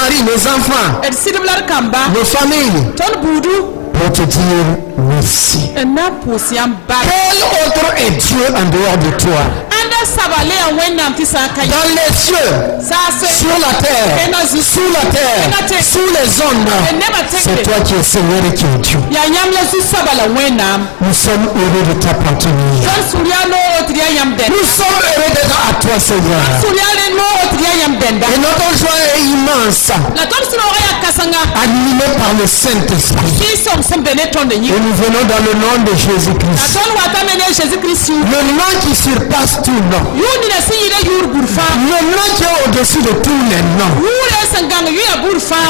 mari, nos enfants, nos familles, pour te dire merci. Quel autre est Dieu en dehors de toi? Dans les cieux, sur la terre, sous la terre, sous les ondes, c'est toi qui es Seigneur et qui es Dieu. Nous sommes heureux de t'appartenir. Nous sommes heureux d'être à toi, Seigneur. Et notre joie est immense, animée par le Saint-Esprit. Et nous venons dans le nom de Jésus-Christ. Le nom qui surpasse tout nom. Le nom qui est au-dessus de tous les noms.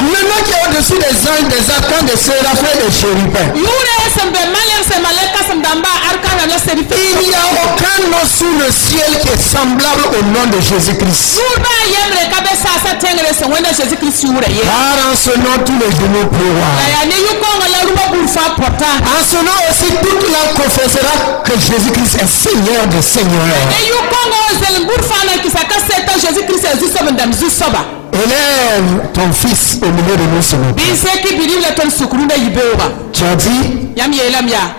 Le nom qui est au-dessus des anges, des archanges, des séraphins, des chérubins. Il n'y a aucun nom sous le ciel qui est semblable au nom de Jésus-Christ. Car en ce nom, tous les genoux pourront. En ce nom aussi, toute langue confessera que Jésus-Christ est Seigneur de Seigneurs. Élève ton fils au milieu de nous ce matin. Tu as dit,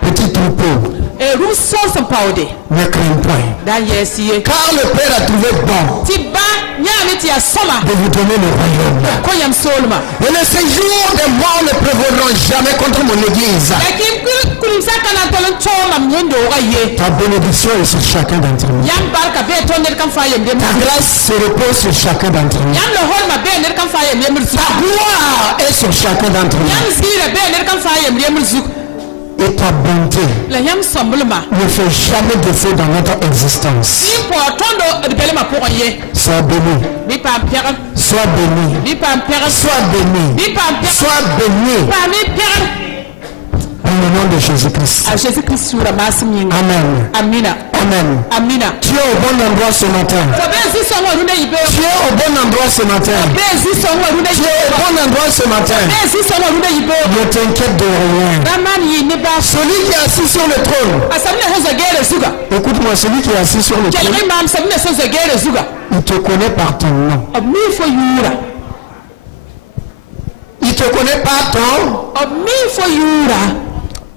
petit troupeau, ne crains point. Car le Père a trouvé bon de vous donner le royaume. Et le séjour des morts ne prévaudront jamais contre mon église. Ta bénédiction est sur chacun d'entre nous. Ta grâce se repose sur chacun d'entre nous. Ta gloire est sur chacun d'entre nous. Et ta bonté ne fait jamais défaut dans notre existence. Sois béni. Sois béni. Sois béni. Sois béni. Dans le nom de Jésus-Christ. Amen. Amen. Amen. Tu es au bon endroit ce matin. Tu es au bon endroit ce matin. Tu es au bon endroit ce matin. Ne t'inquiète de rien. Celui qui est assis sur le trône. Écoute-moi, celui qui est assis sur le trône, il te connaît par ton nom. Il te connaît par ton.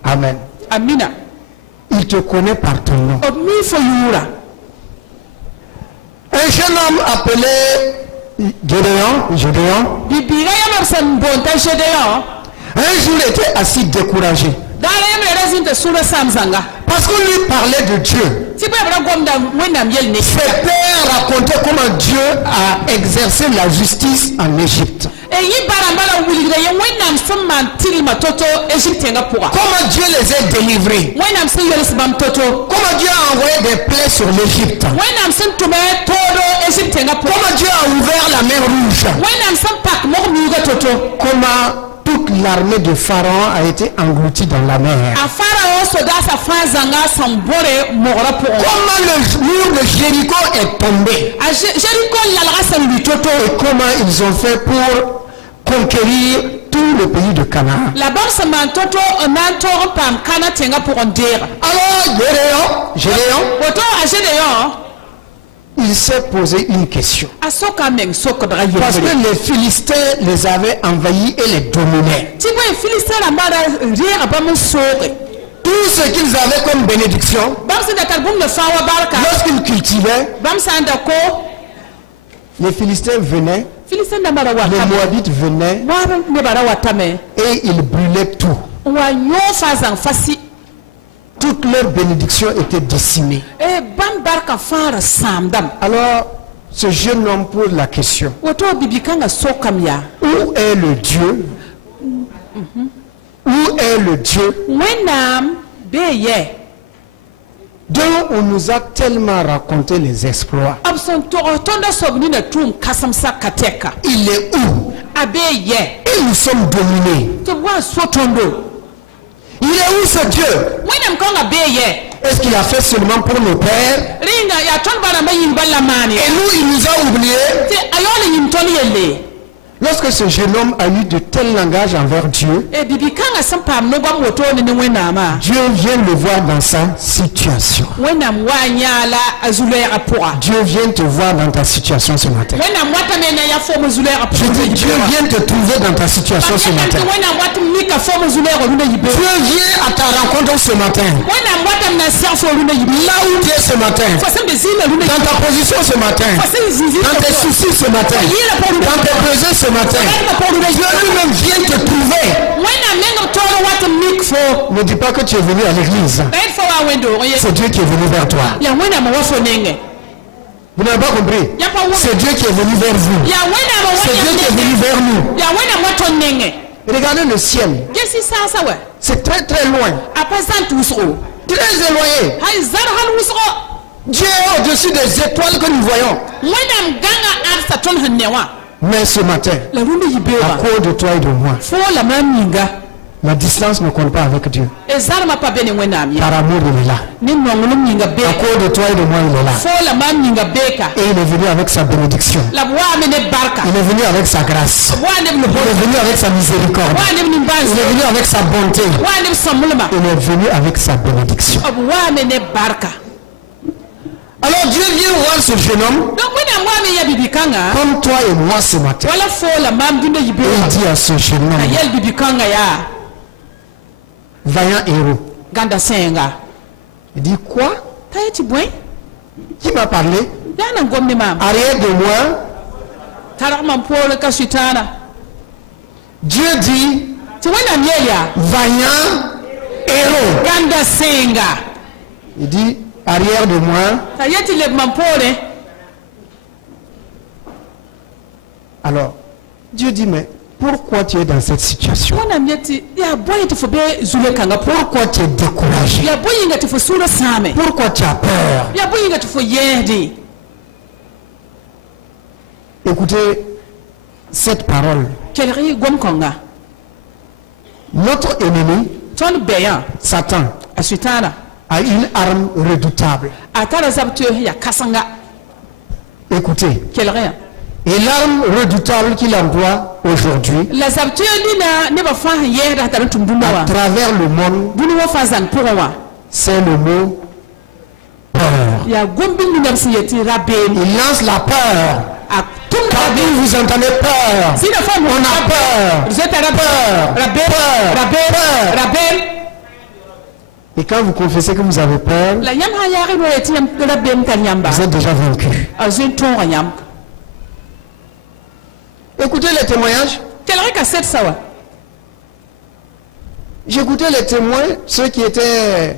Amen. Amina. Il te connaît par ton nom. Un jeune homme appelé Gédéon, un jour était assis découragé. Parce qu'on lui parlait de Dieu. Ses pères racontaient comment Dieu a exercé la justice en Égypte. Comment Dieu les a délivrés. Comment Dieu a envoyé des plaies sur l'Égypte. Comment Dieu a ouvert la mer Rouge. Comment toute l'armée de Pharaon a été engloutie dans la mer. Comment le mur de Jéricho est tombé. Et comment ils ont fait pour conquérir tout le pays de Canaan. Alors Gédéon, il s'est posé une question. Parce que les Philistins les avaient envahis et les dominaient. Tout ce qu'ils avaient comme bénédiction, lorsqu'ils cultivaient, les Philistins venaient, les Moabites venaient et ils brûlaient tout. Toute leur bénédiction était décimée. Alors, ce jeune homme pose la question. Où est le Dieu? Où est le Dieu dont on nous a tellement raconté les exploits? Il est où? Et nous sommes dominés. Il est où ce Dieu? Est-ce qu'il a fait seulement pour nos pères? Et nous, il nous a oubliés. Lorsque ce jeune homme a eu de tels langages envers Dieu, Dieu vient le voir dans sa situation. Dieu vient te voir dans ta situation ce matin. Je dis, Dieu vient te trouver dans ta situation ce matin. Dieu vient à ta rencontre ce matin. Là où tu es ce matin. Dans ta position ce matin. Dans tes soucis ce matin. Dans tes besoins ce matin. Dieu lui-même vient te trouver. Ne dis pas que tu es venu à l'église. C'est Dieu qui est venu vers toi. Vous n'avez pas compris? C'est Dieu qui est venu vers vous. C'est Dieu qui est venu vers nous. Regardez le ciel. C'est très très loin. Très éloigné. Dieu est au-dessus des étoiles que nous voyons. Mais ce matin, à cause de toi et de moi, la distance ne compte pas avec Dieu. Par amour, il est là. À cause de toi et de moi, il est là. Et il est venu avec sa bénédiction. Il est venu avec sa grâce. Il est venu avec sa miséricorde. Il est venu avec sa bonté. Il est venu avec sa bénédiction. Alors Dieu vient voir ce jeune homme comme toi et moi ce matin. Et il dit à ce jeune homme, vaillant héros. Il dit quoi? Qui m'a parlé? Arrière de moi. Dieu dit vaillant héros. Il dit arrière de moi. Alors, Dieu dit, mais pourquoi tu es dans cette situation? Pourquoi tu es découragé? Pourquoi tu as peur? Écoutez cette parole. Notre ennemi, Satan, a une arme redoutable. Écoutez. Et l'arme redoutable qu'il emploie aujourd'hui à travers le monde, c'est le mot peur. Il lance la peur. Quand vous entendez peur, on a peur. Et quand vous confessez que vous avez peur, vous êtes déjà vaincu. Écoutez les témoignages. J'écoutais les témoins, ceux qui étaient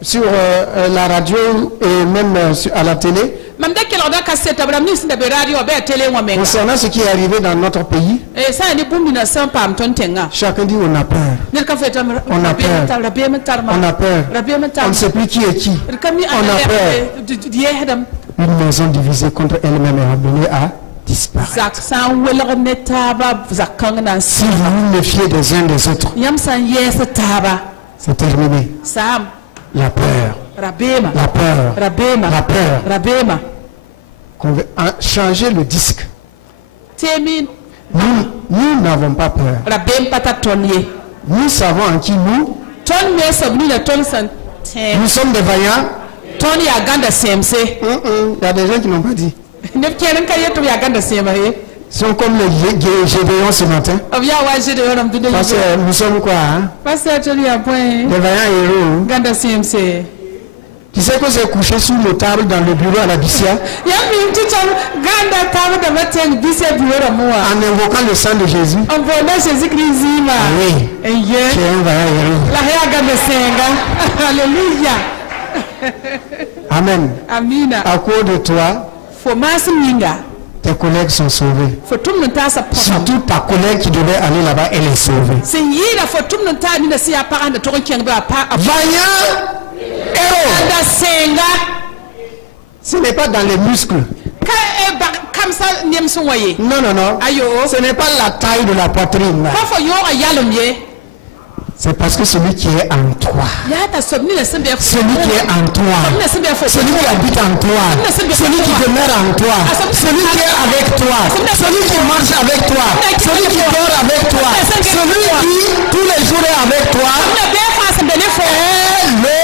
sur la radio et même à la télé, concernant ce qui est arrivé dans notre pays. Chacun dit on a peur. On a peur. On a peur. On ne sait plus qui est qui. On a peur. Une maison divisée contre elle-même est amenée à disparaître. Si vous vous méfiez des uns des autres, c'est terminé. La peur. La peur. La peur. Qu'on veut changer le disque. Nous n'avons pas peur. Nous savons en qui nous sommes des vaillants. Il y a des gens qui n'ont pas dit. Ils sont comme les Gédéons ce matin. Parce que nous sommes quoi, hein? Des vaillants héros. Tu sais que c'est couché sous le table dans le bureau à la Bissia. En invoquant le sang de Jésus. Oui. Tu es un vaillant héros. Alléluia. Amen. À cause de toi, tes collègues sont sauvés. Surtout ta collègue qui devait aller là-bas, elle est sauvée. Vaillant héros. Ce n'est pas dans les muscles. Non. Ce n'est pas la taille de la poitrine. C'est parce que celui qui est en toi, celui qui est en toi, celui qui habite en toi, celui qui demeure en toi, celui qui est avec toi, celui qui marche avec toi, celui qui dort avec toi, celui qui tous les jours est avec toi, est le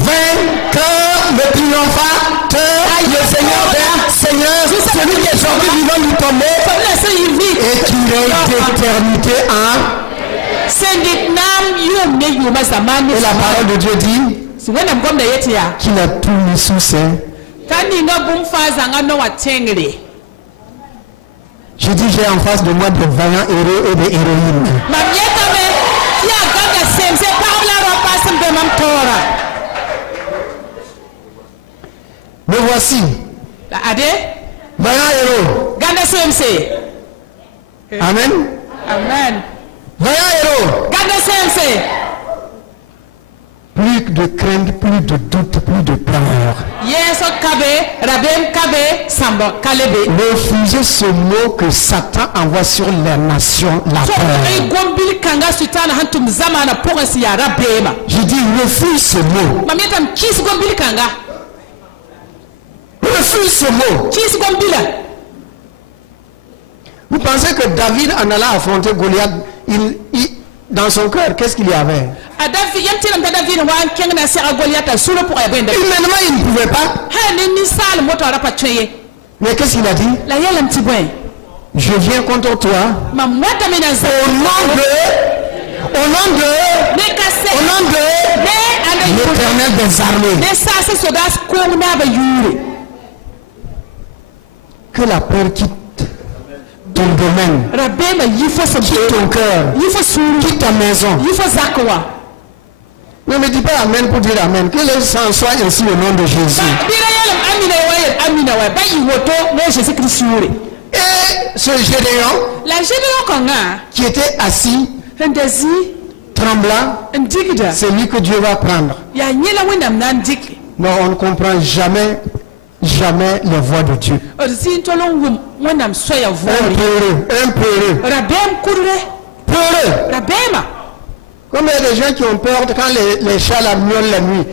vainqueur, le triomphateur, le Seigneur des Seigneurs, celui qui est sorti vivant du tombeau et qui règne d'éternité en... Et la parole de Dieu dit qu'il a tout mis sous ses. Je dis, j'ai en face de moi des vaillants héros et des héroïnes. Me voici. Vaillant héros. Amen. Amen. Vaillant héros. Plus de crainte, plus de doute, plus de peur. Refusez ce mot que Satan envoie sur les nations, la peur. Je dis refuse ce mot. Refuse ce mot. Vous pensez que David en allant affronter Goliath, dans son cœur, qu'est-ce qu'il y avait? Humainement, il ne pouvait pas. Mais qu'est-ce qu'il a dit? Je viens contre toi au nom de l'Éternel des armées. Que la peur quitte ton domaine, quitte ton cœur, quitte ta maison. Ne me dis pas amen pour dire amen. Que les sang soient ainsi au nom de Jésus. Et ce Gédéon qui était assis, tremblant, c'est lui que Dieu va prendre. Non, on ne comprend jamais les voix de Dieu. Un peureux. Comme il y a des gens qui ont peur quand les chats la miaulent la nuit.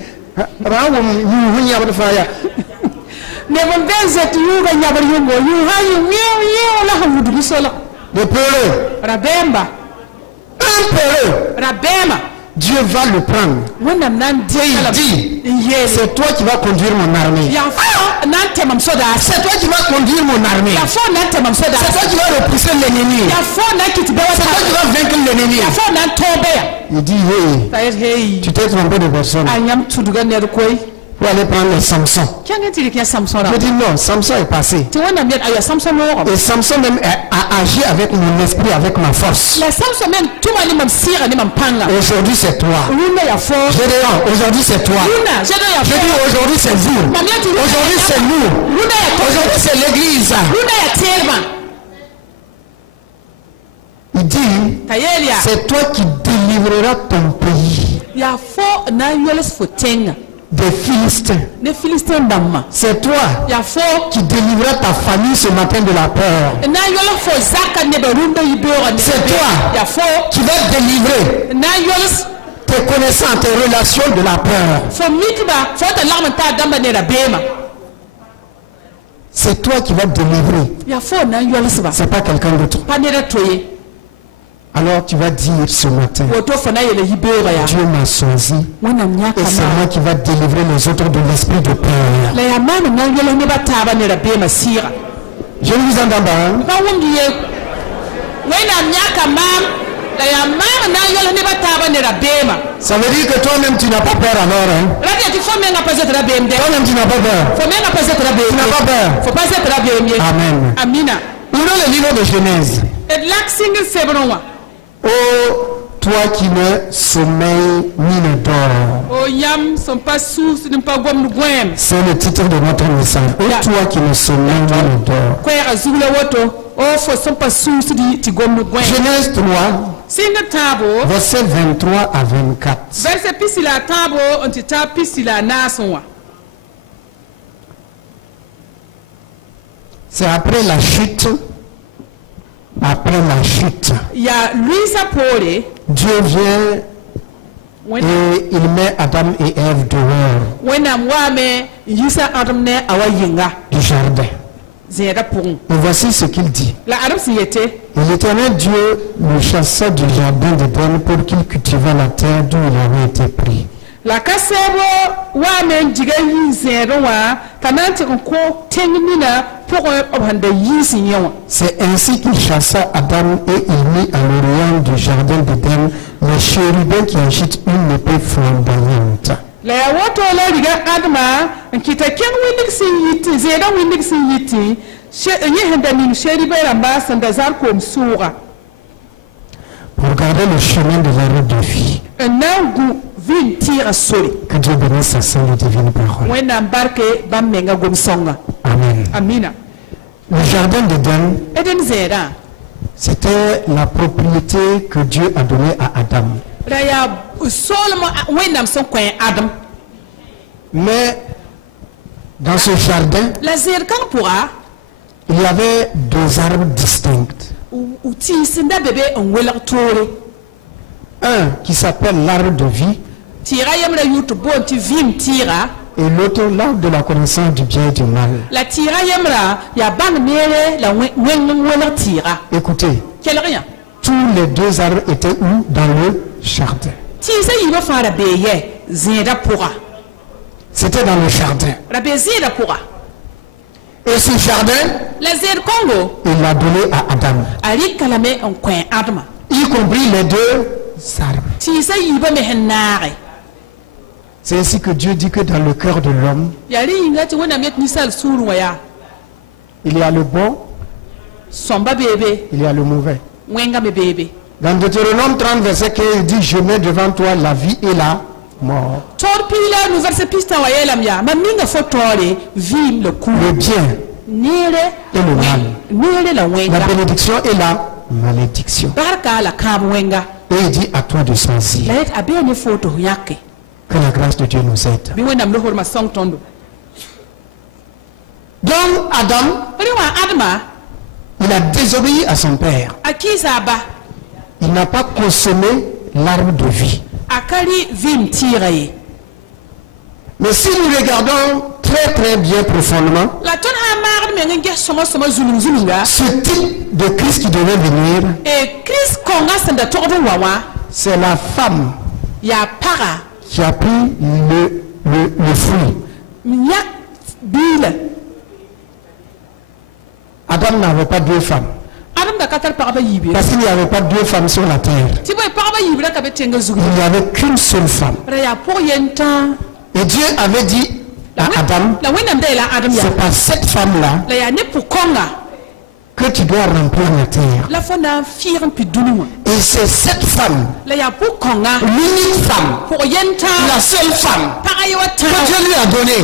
Le peureux. Un peureux. Dieu va le prendre. Et il dit, c'est toi qui vas conduire mon armée. C'est toi qui vas conduire mon armée. C'est toi qui vas repousser l'ennemi. C'est toi qui vas vaincre l'ennemi. Il dit, hey, tu t'es trompé de personne. Pour aller prendre les Samson. Je dis non, Samson est passé. Et Samson même a agi avec mon esprit, avec ma force. Aujourd'hui c'est toi. Gédéon, aujourd'hui c'est toi. Je dis aujourd'hui c'est vous. Aujourd'hui c'est nous. Aujourd'hui c'est l'église. Il dit, c'est toi qui délivreras ton pays des Philistins. C'est toi qui délivreras ta famille ce matin de la peur. C'est toi qui vas délivrer tes connaissances, tes relations de la peur. C'est toi qui vas délivrer. C'est pas quelqu'un d'autre. Alors tu vas dire ce matin, Dieu m'a choisi et c'est moi qui va délivrer les autres de l'esprit de peur. Je vous entends pas. Ça veut dire que toi-même tu n'as pas peur alors. Toi-même tu n'as pas peur. Tu n'as pas peur. Amen. Ouvrons le livre de Genèse. Oh, toi qui ne sommeilles ni ne dors. C'est le titre de notre message. Oh, toi qui ne sommeilles ni ne dors. Genèse 3, verset 23 à 24. C'est après la chute. Après la chute, Dieu vient Et il met Adam et Ève dehors du jardin. Et voici ce qu'il dit. Et l'Éternel Dieu le chassa du jardin d'Éden pour qu'il cultivât la terre d'où il avait été pris. C'est ainsi qu'il chassa Adam et il mit à l'orient du jardin d'Éden les chérubins qui agitent une épée flamboyante. Pour garder le chemin de la route de vie. Que Dieu bénisse sa sainte et divine parole. Amen. Le jardin d'Éden, c'était la propriété que Dieu a donnée à Adam. Mais dans ce jardin, il y avait deux arbres distincts. Un qui s'appelle l'arbre de vie et l'autre l'arbre de la connaissance du bien et du mal. Écoutez, tous les deux arbres étaient où? Dans le jardin. C'était dans le jardin. Et ce jardin, il l'a donné à Adam. Y compris les deux arbres. C'est ainsi que Dieu dit que dans le cœur de l'homme, il y a le bon, il y a le mauvais. Dans Deutéronome 30, verset 15, il dit: je mets devant toi la vie et la mort. Le bien et le mal. La bénédiction et la malédiction. Et il dit: à toi de choisir. Que la grâce de Dieu nous aide. Donc Adam, il a désobéi à son père. Il n'a pas consommé l'arbre de vie. Mais si nous regardons très bien profondément, ce type de Christ qui devait venir, c'est la femme qui a pris le fruit. Adam n'avait pas deux femmes. Parce qu'il n'y avait pas deux femmes sur la terre. Il n'y avait qu'une seule femme. Et Dieu avait dit à Adam: c'est par cette femme-là que tu dois remplir la terre. Et c'est cette femme, l'unique femme, la seule femme que Dieu lui a donnée,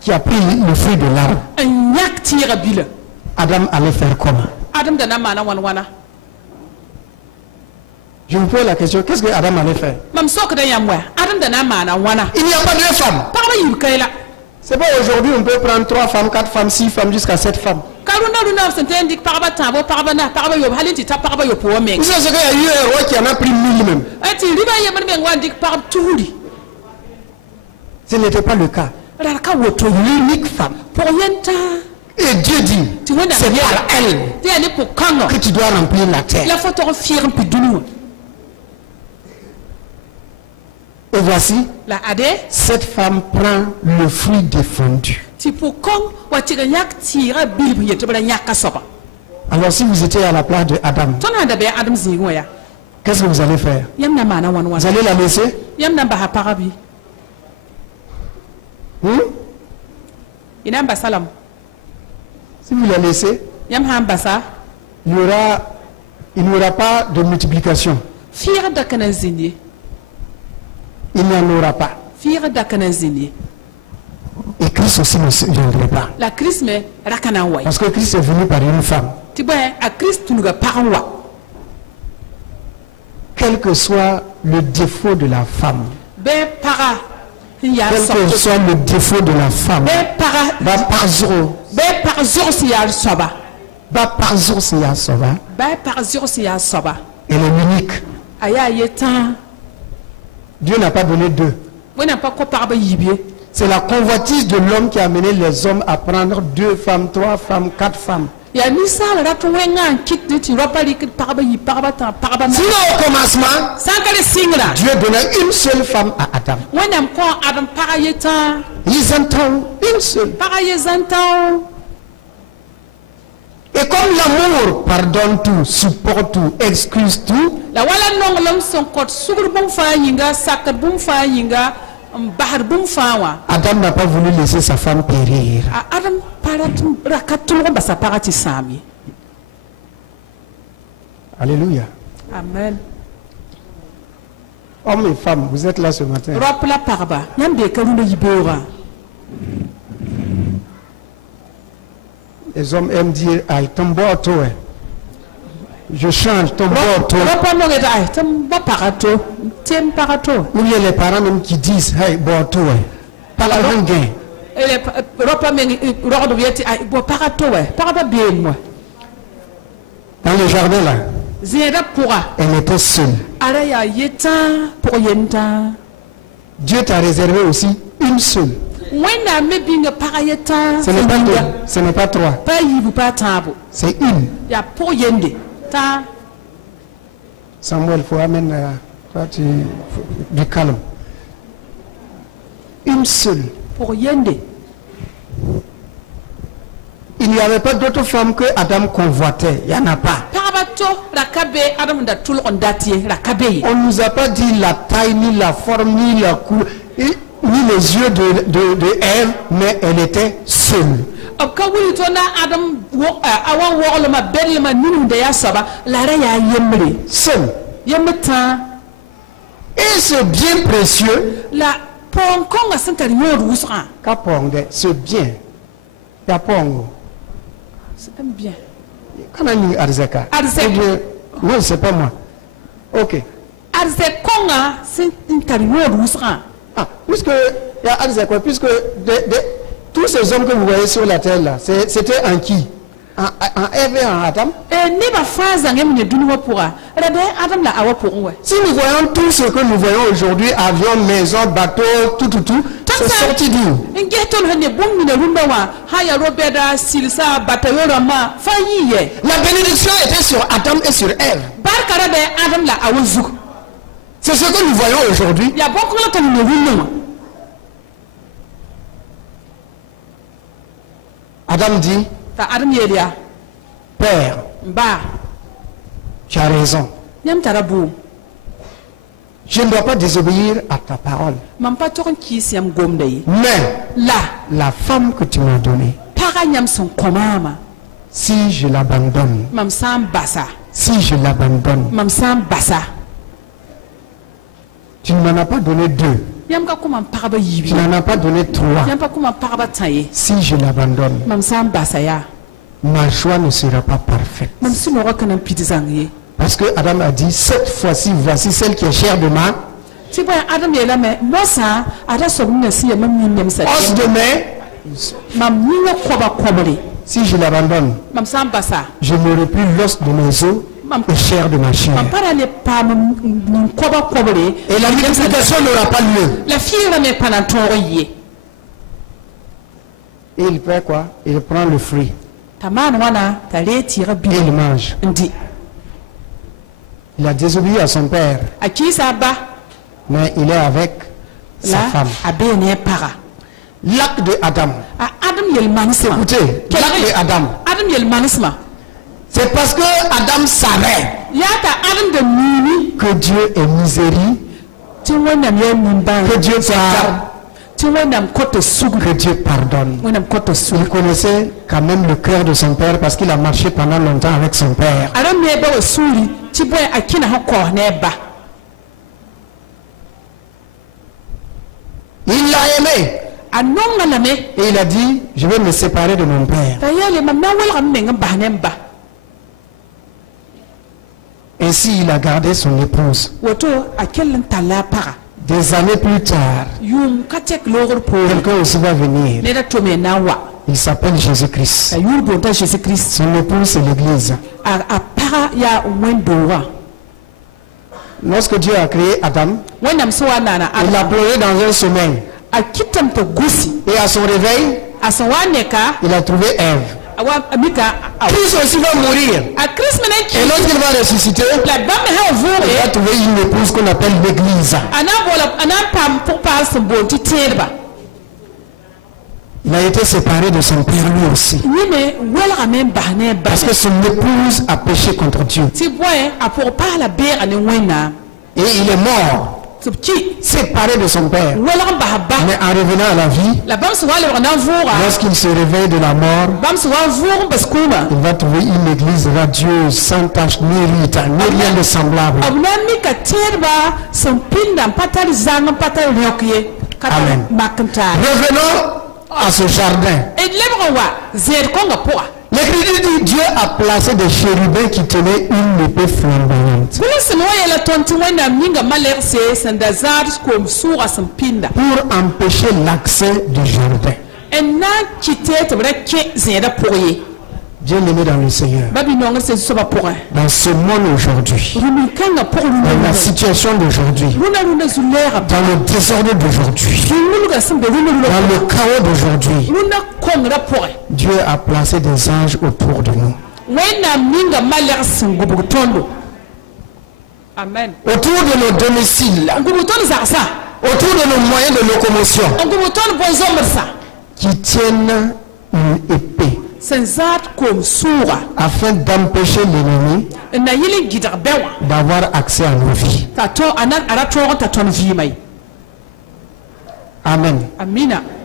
qui a pris le fruit de l'arbre. Adam allait faire comment? Je vous pose la question, qu'est-ce que Adam allait faire? Il n'y a pas deux femmes. C'est pas aujourd'hui on peut prendre 3 femmes, 4 femmes, 6 femmes, jusqu'à 7 femmes. Vous savez ce qu'il y a eu un roi qui en a pris 1000 même. Ce n'était pas le cas. L'unique femme. Et Dieu dit: c'est par elle que tu dois remplir la terre. Et voici, cette femme prend le fruit défendu. Alors si vous étiez à la place de Adam, qu'est-ce que vous allez faire? Vous allez la laisser? Si vous la laissez, il n'y aura pas de multiplication. Il n'y en aura pas. Et Christ aussi ne viendrait pas. Parce que Christ est venu par une femme. Quel que soit le défaut de la femme, quel que soit le défaut de la femme, elle est unique. Dieu n'a pas donné deux. C'est la convoitise de l'homme qui a amené les hommes à prendre 2 femmes, 3 femmes, 4 femmes. Sinon au commencement, Dieu donnait une seule femme à Adam. Ils entendent une seule. Et comme l'amour pardonne tout, supporte tout, excuse tout, Adam n'a pas voulu laisser sa femme périr. Alléluia. Amen. Hommes et femmes, vous êtes là ce matin. Les hommes aiment dire, aïe, ton boito, je change ton boito. Ou il y a les parents même qui disent, hey, boito, pas la gain. Dans le jardin là, elle était seule. Dieu t'a réservé aussi une seule. Ce n'est pas deux, ce n'est pas trois. C'est une. Samuel, il faut amener du calme. Une seule. Il n'y avait pas d'autres femmes que Adam convoitait. Il n'y en a pas. On ne nous a pas dit la taille, ni la forme, ni la couleur, ni les yeux de Ève, mais elle était seule. Seule. Et ce bien précieux, ce bien, c'est un bien. Quand on dit Arzeka, non, c'est pas moi. Ok. Puisque il y a Arzeka, puisque tous ces hommes que vous voyez sur la terre là, c'était en qui? En Ève et en Adam. Si nous voyons tout ce que nous voyons aujourd'hui, avions, maisons, bateaux, tout, c'est sorti d'où? La bénédiction était sur Adam et sur Ève. C'est ce que nous voyons aujourd'hui. Adam dit, Père, tu as raison. Je ne dois pas désobéir à ta parole. Mais la femme que tu m'as donnée, si je l'abandonne, tu ne m'en as pas donné 2. Tu n'en as pas donné 3. Si je l'abandonne, ma joie ne sera pas parfaite. Parce que Adam a dit, cette fois-ci, voici celle qui est chère de ma os de mes. Si je l'abandonne, je n'aurai plus l'os de mes os et chair de ma chair. Et la multiplication n'aura pas lieu. Et il fait quoi? Il prend le fruit. Et il mange. Il a désobéi à son père. Mais il est avec sa femme. L'acte de Adam. Écoutez, l'acte de Adam. C'est parce que Adam savait que Dieu est miséricorde, que Dieu parle, que Dieu pardonne. Il connaissait quand même le cœur de son père parce qu'il a marché pendant longtemps avec son père. Il l'a aimé. Et il a dit, je vais me séparer de mon père. Ainsi, il a gardé son épouse. Des années plus tard, quelqu'un aussi va venir. Il s'appelle Jésus-Christ. Son épouse, c'est l'Église. lorsque Dieu a créé Adam, il l'a plongé dans un sommeil. Et à son réveil, il a trouvé Ève. Christ aussi va mourir. Et lorsqu'il va ressusciter, il va trouver une épouse qu'on appelle l'Église. Il a été séparé de son père lui aussi. Parce que son épouse a péché contre Dieu. Et il est mort. Séparé de son père. Mais en revenant à la vie, lorsqu'il se réveille de la mort, il va trouver une église radieuse, sans tache, ni rite, ni rien de semblable. Amen. Revenons à ce jardin. L'Écriture dit Dieu a placé des chérubins qui tenaient une épée flamboyante pour empêcher l'accès du jardin. Bien-aimé dans le Seigneur, dans ce monde aujourd'hui, dans la situation d'aujourd'hui, dans le désordre d'aujourd'hui, dans le chaos d'aujourd'hui, Dieu a placé des anges autour de nous. Amen. Autour de nos domiciles, autour de nos moyens de locomotion, qui tiennent une épée afin d'empêcher l'ennemi d'avoir accès à nos vies. Amen.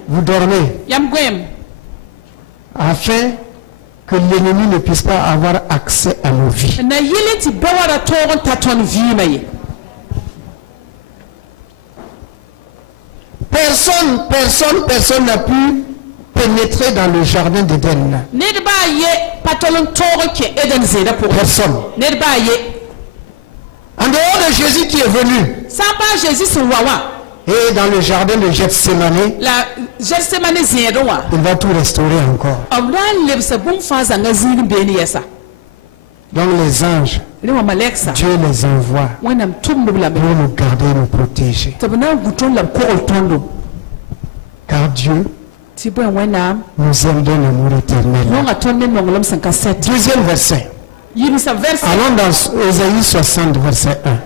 Vous dormez afin que l'ennemi ne puisse pas avoir accès à nos vies. Personne n'a pu pénétrer dans le jardin d'Éden. Personne. En dehors de Jésus qui est venu. Et dans le jardin de Gethsemane, il va tout restaurer encore. Donc les anges, Dieu les envoie pour nous garder et nous protéger. Car Dieu nous aime d'un amour éternel. Deuxième verset. Allons dans Ésaïe 60, verset 1.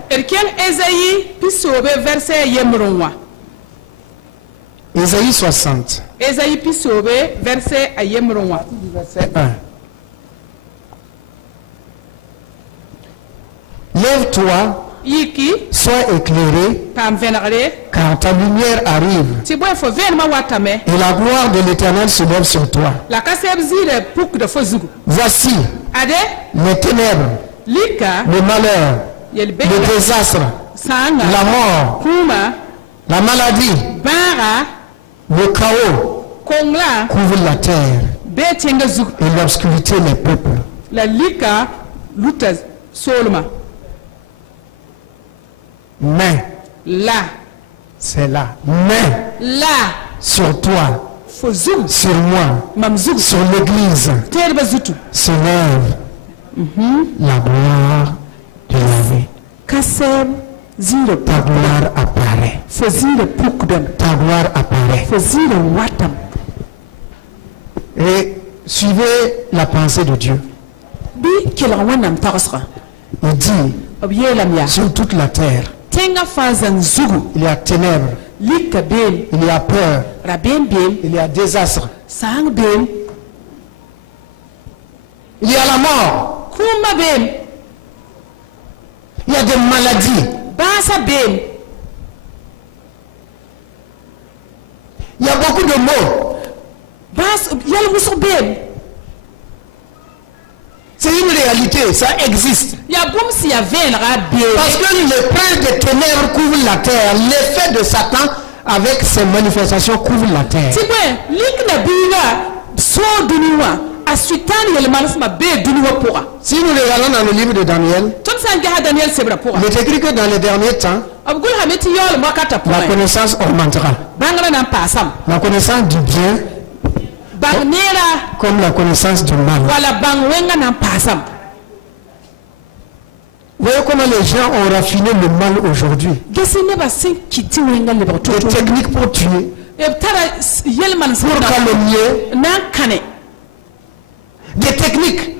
Ésaïe 60. Verset 1. Lève-toi, sois éclairé, car ta lumière arrive, et la gloire de l'Éternel se lève sur toi. Voici les ténèbres, le malheur, le désastre, la mort, la maladie, le chaos couvre la terre, et l'obscurité les peuples. Mais là, c'est là. Mais là, sur toi, sur moi, sur l'Église, se lève la gloire de la vie. Ta gloire apparaît. Ta gloire apparaît. Et suivez la pensée de Dieu. Il dit sur toute la terre, il y a ténèbres, il y a peur, il y a désastre, il y a la mort, il y a des maladies, il y a beaucoup de mots. C'est une réalité, ça existe. Parce que le prince des ténèbres couvre la terre. L'effet de Satan avec ses manifestations couvre la terre. Si nous regardons dans le livre de Daniel, il est écrit que dans les derniers temps, la connaissance augmentera. La connaissance du bien comme la connaissance du mal. Voyez comment les gens ont raffiné le mal aujourd'hui. Des techniques pour tuer, pour calomnier, des techniques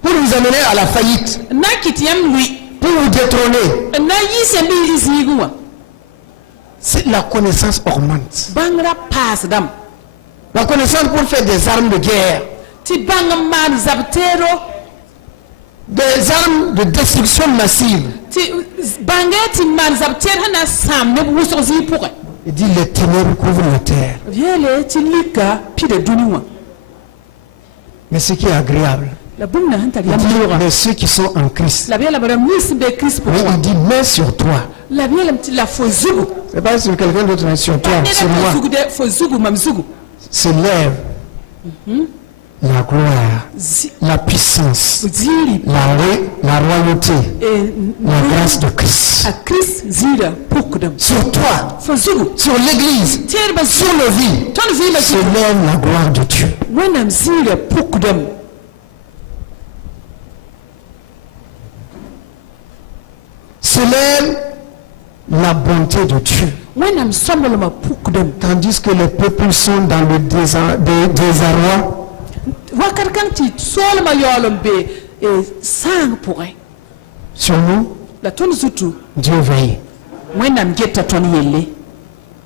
pour vous amener à la faillite, pour vous détrôner. C'est la connaissance augmente. La connaissance pour faire des armes de guerre, des armes de destruction massive. Il dit les ténèbres couvrent la terre. Mais ce qui est agréable, il dit, mais ceux qui sont en Christ. Mais il dit, mais sur toi. C'est pas sur quelqu'un d'autre, mais sur toi, sur moi. Se lève la gloire, la puissance, la royauté, la grâce de Christ. Sur toi, sur l'église, sur nos vies, se lève la gloire de Dieu. Se lève la bonté de Dieu. Tandis que les peuples sont dans le désarroi, sur nous, Dieu veille.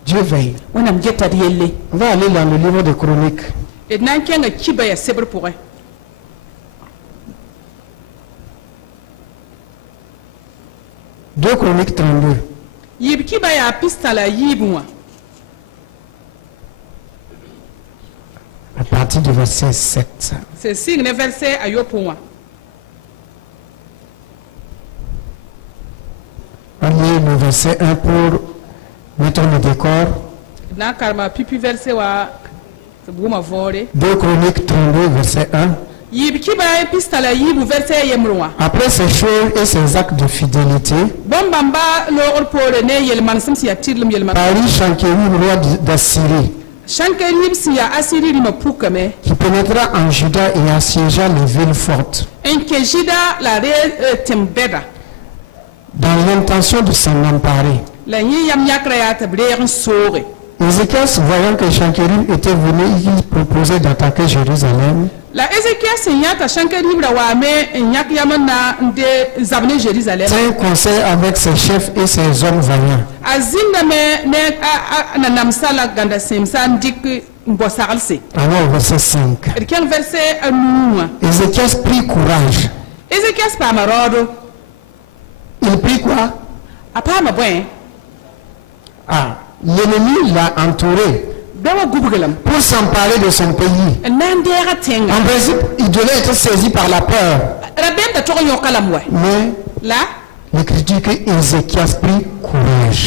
Dieu veille. On va aller dans le livre des Chroniques. 2 Chroniques 32. À partir du verset 7. On lit le verset 1 pour mettre le décor. 2 Chroniques 32, verset 1. Après ces choses et ces actes de fidélité, Paris Sankerib, roi d'Assyrie, qui pénétra en Juda et assiégea les villes fortes, dans l'intention de s'en emparer. Ézéchias, voyant que Sankerib était venu, il proposait d'attaquer Jérusalem. Tint conseil avec ses chefs et ses hommes vaillants. Alors, verset 5. Ézéchias prit courage. Il prit quoi? L'ennemi l'a entouré pour s'emparer de son pays. En principe, il devait être saisi par la peur. Mais l'Écriture dit que Ézéchias prit courage.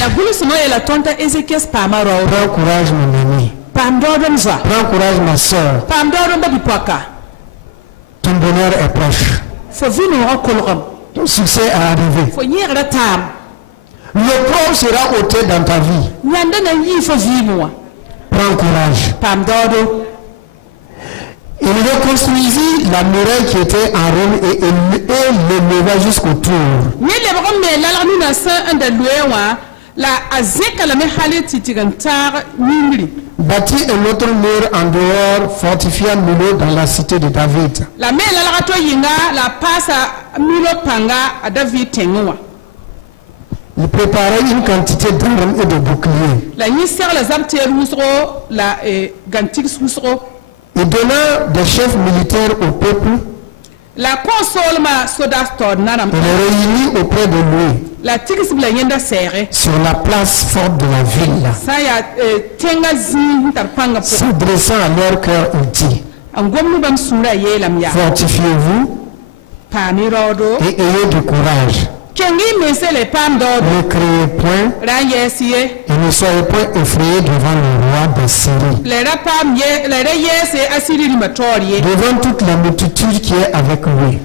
Prends courage, mon ami. Prends courage, ma soeur. Ton bonheur est proche. Ton succès est arrivé. L'opprobre sera ôté dans ta vie. Prends courage. Il reconstruisit la muraille qui était en Rome et le leva jusqu'au tour. Bâtit un autre mur en dehors, fortifia Milo dans la cité de David. Il préparait une quantité d'armes et de boucliers. Il donna des chefs militaires au peuple. Il les réunit auprès de lui sur la place forte de la ville. S'adressant à leur cœur, il dit: fortifiez-vous et ayez du courage. Ne criez point et ne soyez point effrayés devant le roi d'Assyrie, devant toute la multitude qui est avec lui.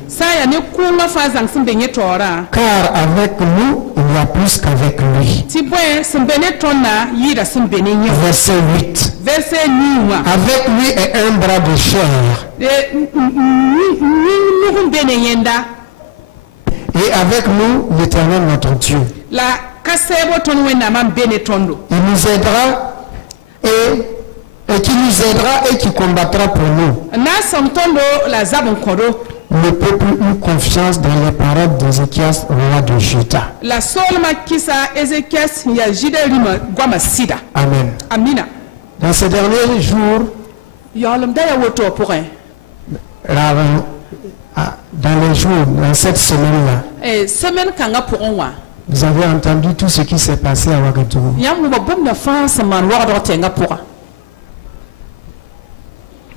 Car avec nous, il y a plus qu'avec lui. Verset 8. Avec lui est un bras de chair Et avec nous, l'Éternel notre Dieu. Il nous aidera et qui nous aidera et qui combattra pour nous. Le peuple eut confiance dans les paroles d'Ézéchias, roi de Juda. Amen. Dans ces derniers jours, dans les jours, dans cette semaine-là, vous avez entendu tout ce qui s'est passé à Ouagadougou.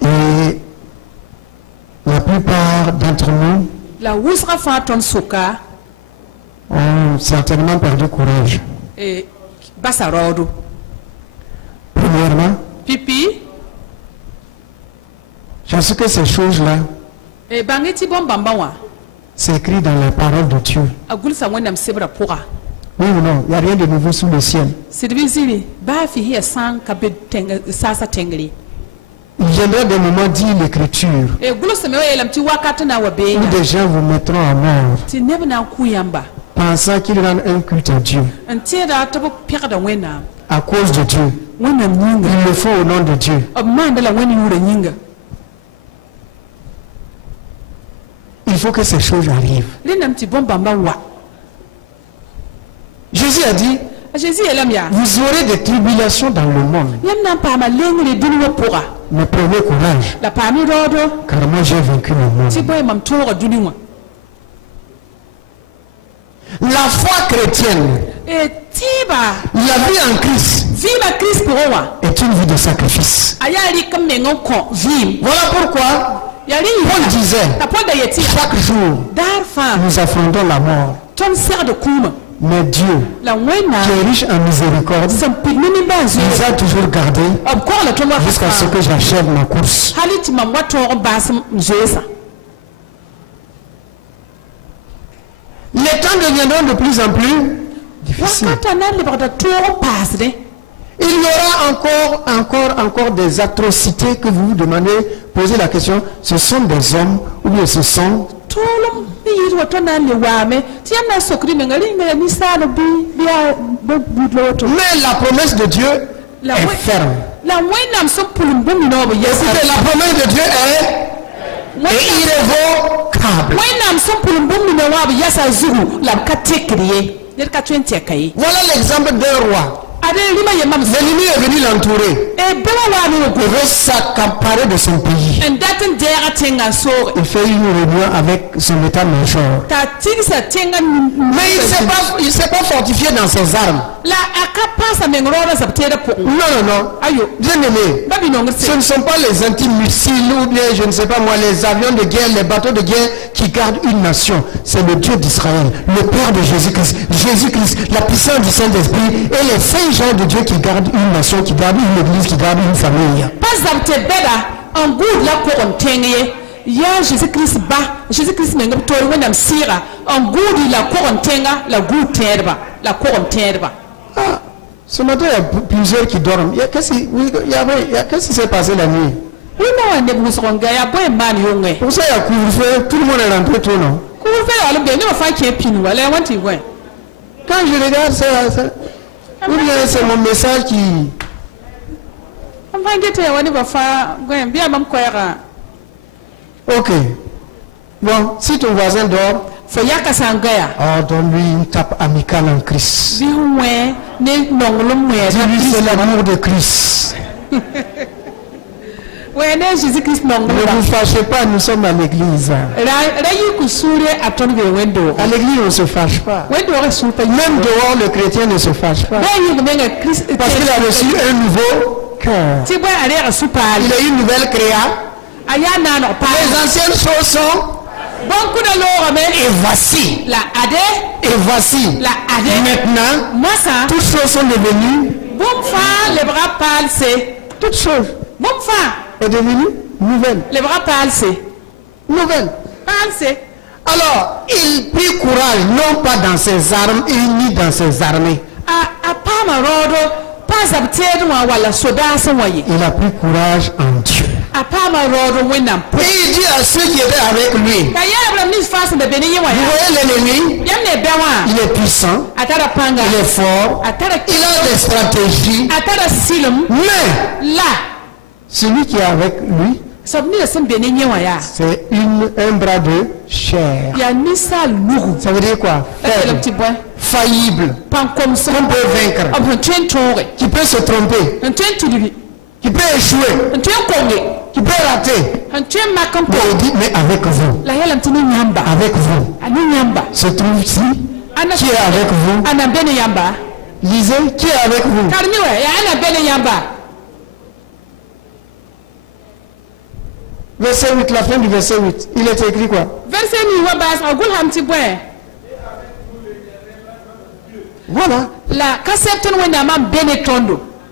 Et la plupart d'entre nous ont certainement perdu courage. Premièrement, je sais que ces choses-là, c'est écrit dans la parole de Dieu. Oui ou non? Il n'y a rien de nouveau sous le ciel. Il viendra des moments, dit l'Écriture, où des gens vous mettront à mort, pensant qu'ils rendent un culte à Dieu. À cause de Dieu. Il le faut au nom de Dieu. Il faut que ces choses arrivent. Jésus a dit, vous aurez des tribulations dans le monde. Mais prenez courage, car moi j'ai vaincu le monde. La foi chrétienne, la vie en Christ, est une vie de sacrifice. Voilà pourquoi Paul disait, chaque jour, nous affrontons la mort. Mais Dieu, qui est riche en miséricorde, nous a toujours gardés jusqu'à ce que j'achève ma course. Les temps deviendront de plus en plus difficiles. Il y aura encore des atrocités que vous vous demandez, posez la question, ce sont des hommes ou bien ce sont... Mais la promesse de Dieu est ferme. Écoutez, la promesse de Dieu est irrévocable. Voilà l'exemple d'un roi. L'ennemi est venu l'entourer. Il veut s'accaparer de son pays. Il fait une réunion avec son état-major. Mais il ne s'est pas fortifié dans ses armes. Non. Bien aimé, ce ne sont pas les anti-missiles ou bien, je ne sais pas moi, les avions de guerre, les bateaux de guerre qui gardent une nation. C'est le Dieu d'Israël, le Père de Jésus-Christ. Jésus-Christ, la puissance du Saint-Esprit et les saints gens de Dieu qui gardent une nation, qui gardent une église, qui gardent une famille. Ce matin, il y a plusieurs qui dorment. Qu'est-ce qui s'est passé la nuit? Pour ça, il y a couvre-feu, tout le monde est rentré tôt, non? Quand je regarde ça, c'est mon message qui... Ok. Bon, si ton voisin dort, donne-lui une tape amicale en Christ. Dis-lui c'est l'amour de Christ. Ne vous fâchez pas, nous sommes à l'église. À l'église, on ne se fâche pas. Même dehors, le chrétien ne se fâche pas. Parce qu'il a reçu un nouveau cœur. Il a une nouvelle créa. Les anciennes choses sont... Et voici. Et voici. Maintenant, toutes choses sont devenues... Toutes choses. Est devenue nouvelle. Nouvelle. Alors, il prit courage, non pas dans ses armes, ni dans ses armées. Il a pris courage en Dieu. Et il dit à ceux qui étaient avec lui, vous voyez l'ennemi, il est puissant, il est fort, il a des stratégies, mais celui qui est avec lui, c'est un bras de chair. Ça veut dire quoi? Faible, faillible, qu'on peut vaincre, qui peut se tromper, qui peut échouer, qui peut rater. Mais il dit, mais avec vous, avec vous, se trouve-t-il qui est avec vous? Lisez, qui est avec vous? Verset 8, la fin du verset 8. Il est écrit quoi? Voilà.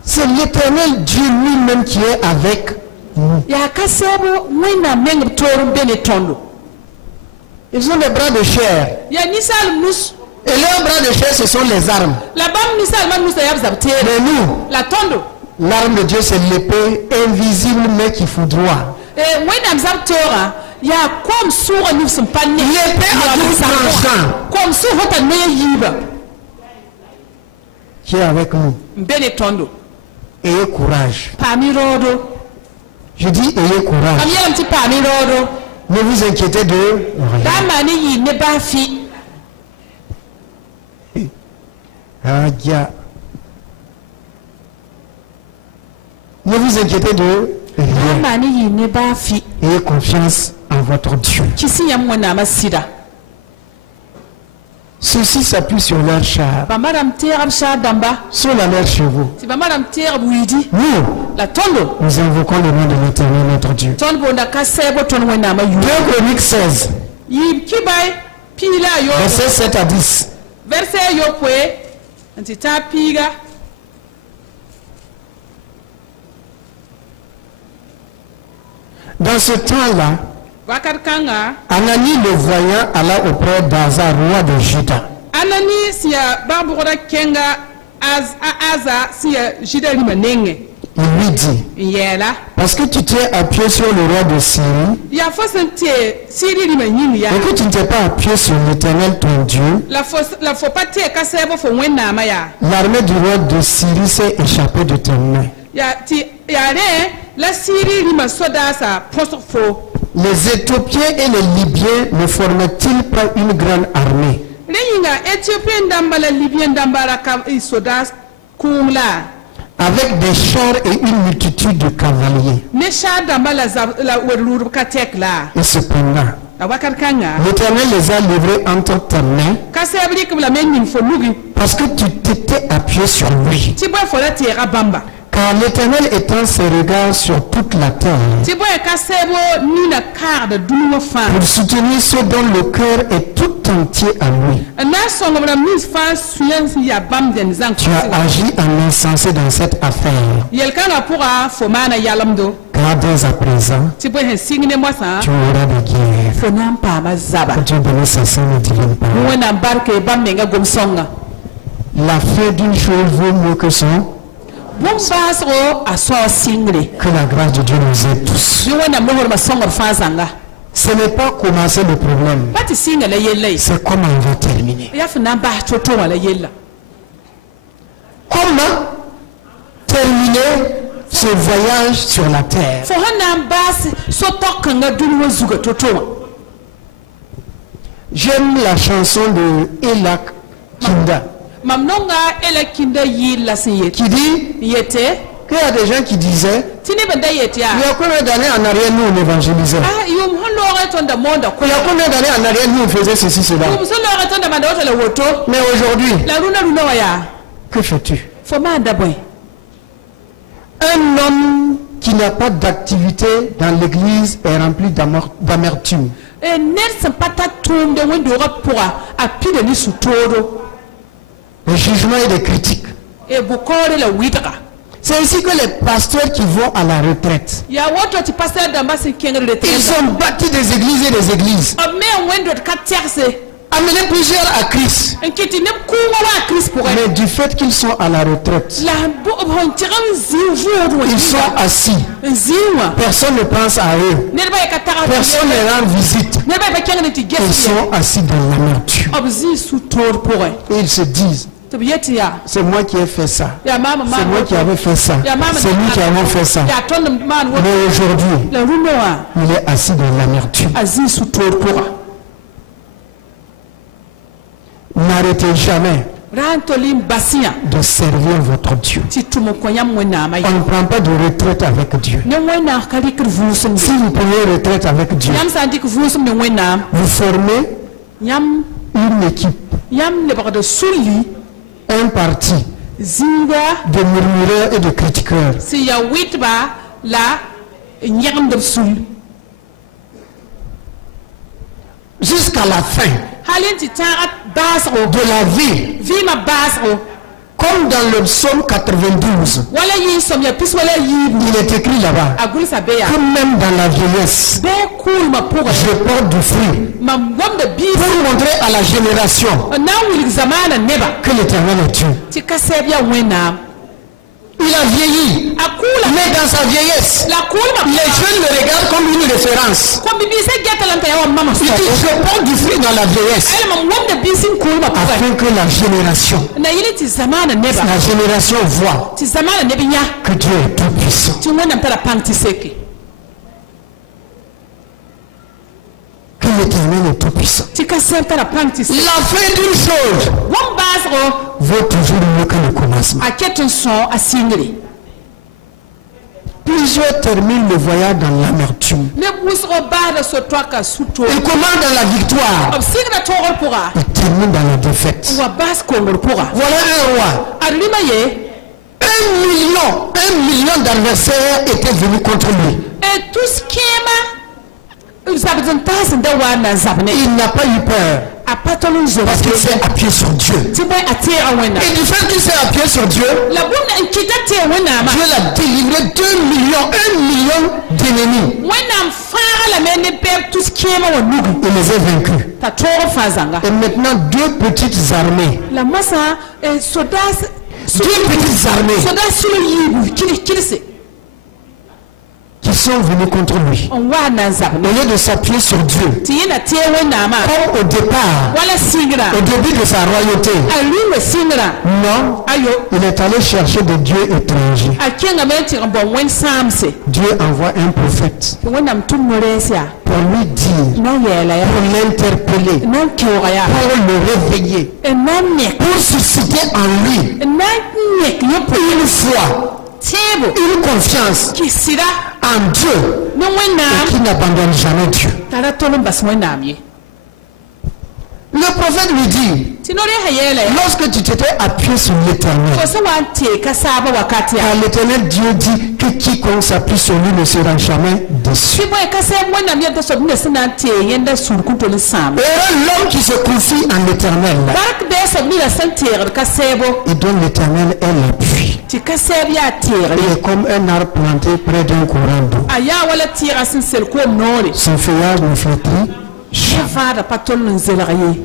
C'est l'Éternel Dieu lui-même qui est avec nous. Ils ont des bras de chair. Et leurs bras de chair, ce sont les armes. Mais nous, l'arme de Dieu, c'est l'épée invisible mais qui foudroie. L'épée à double tranchant qui est avec nous. Ayez courage. Je dis ayez courage. Ne vous inquiétez de rien. Ne vous inquiétez de rien. Ayez confiance en votre Dieu. Ceux-ci s'appuient sur leur char, sur la mer chevaux. Nous invoquons le nom de l'Éternel notre Dieu. 2 Chroniques 16, versets 7 à 10. Dans ce temps-là, Anani le voyant alla auprès d'Aza, roi de Juda. Il lui dit, parce que tu t'es appuyé sur le roi de Syrie et que tu ne t'es pas appuyé sur l'Éternel ton Dieu, l'armée du roi de Syrie s'est échappée de tes mains. Les Éthiopiens et les Libyens ne forment-ils pas une grande armée? Avec des chars et une multitude de cavaliers. Et cependant, l'Éternel les a livrés entre tes mains parce que tu t'étais appuyé sur lui. Car l'Éternel étend ses regards sur toute la terre pour soutenir ceux dont le cœur est tout entier à lui. Tu as agi en insensé dans cette affaire. Car dès à présent, tu auras des guerres. Que Dieu bénisse sa sainte et divine parole. La fin d'une chose vaut mieux que son. Que la grâce de Dieu nous aide tous. Ce n'est pas commencer le problème, c'est comment on va terminer. Comment terminer ce voyage sur la terre? J'aime la chanson de Elak Kinda qui dit qu'il y a des gens qui disaient il y a combien d'années en arrière nous on évangélisait, il y a combien d'années en arrière nous on faisait ceci, cela. Mais aujourd'hui, que fais-tu? Un homme qui n'a pas d'activité dans l'église est rempli d'amertume. Des jugements et des critiques. C'est ainsi que les pasteurs qui vont à la retraite, ils ont bâti des églises et des églises. amené plusieurs à Christ. Mais du fait qu'ils sont à la retraite, ils sont assis. Personne ne pense à eux. Personne ne rend visite. Ils sont assis dans l'amertume. Et ils se disent, c'est moi qui ai fait ça. C'est moi qui avais fait ça. C'est lui qui avait fait ça. Mais aujourd'hui, il est assis dans l'amertume. N'arrêtez jamais de servir votre Dieu. On ne prend pas de retraite avec Dieu. Si vous prenez retraite avec Dieu, vous formez une équipe, un parti de murmureurs et de critiqueurs. Jusqu'à la fin de la vie, comme dans le psaume 92, il est écrit là-bas que même dans la vieillesse, je porte du fruit pour montrer à la génération que l'Éternel est Dieu. Il a vieilli, mais dans sa vieillesse, les jeunes le regardent comme une référence. Il dit, je porte du fruit dans la vieillesse, afin que la génération voit que Dieu est tout puissant. Que l'Éternel est tout puissant. La fin d'une chose vaut toujours mieux que le commencement. Plusieurs terminent le voyage dans l'amertume. Ils commencent dans la victoire. Ils terminent dans la défaite. Voilà un roi. 1 million d'adversaires étaient venus contre lui. Il n'a pas eu peur. Parce qu'il s'est appuyé sur Dieu. Et du fait qu'il s'est appuyé sur Dieu, Dieu l'a délivré 1 million d'ennemis. Il les a vaincus. Et maintenant 2 petites armées. 2 petites armées qui sont venus contre lui. Au lieu de s'appuyer sur Dieu, comme au départ, au début de sa royauté, non, il est allé chercher des dieux étrangers. Dieu envoie un prophète pour lui dire, pour l'interpeller, pour le réveiller, pour susciter en lui une foi, une confiance en Dieu et qui n'abandonne jamais Dieu. Le prophète lui dit, lorsque tu t'étais appuyé sur l'Éternel, car l'Éternel Dieu dit que quiconque s'appuie sur lui ne sera jamais déçu. Et l'homme qui se confie en l'Éternel et dont l'Éternel est l'appui, il est comme un arbre planté près d'un courant d'eau. Son feuillage ne flétrit.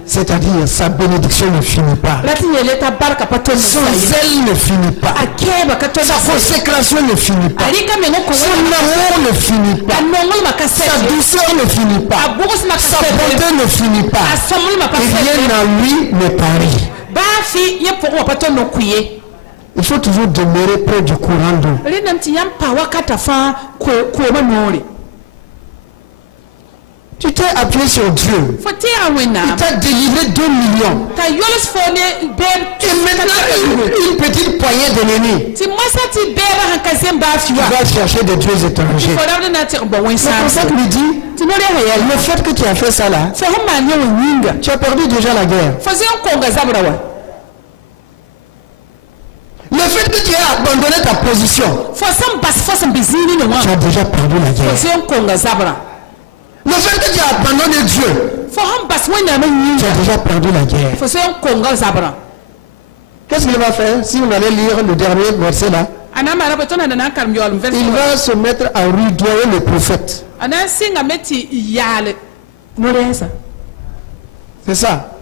C'est-à-dire sa bénédiction ne finit pas, son zèle ne finit pas, sa consécration ne finit pas, son amour ne finit pas, sa douceur ne finit pas, sa bonté ne finit pas, et rien en lui ne parie. Il faut toujours demeurer près du courant d'eau. Tu t'es appuyé sur Dieu. Il t'a délivré 2 millions. Et maintenant, une petite poignée d'ennemis. Tu vas chercher des dieux étrangers. Le prophète lui dit, le fait que tu as fait ça là, tu as perdu déjà la guerre. Le fait que tu as abandonné ta position, tu as déjà perdu la guerre. Le fait que tu as abandonné Dieu, tu as déjà perdu la guerre. Qu'est-ce qu'il va faire si on allait lire le dernier verset là? Il va se mettre à rudoyer le prophète. C'est ça.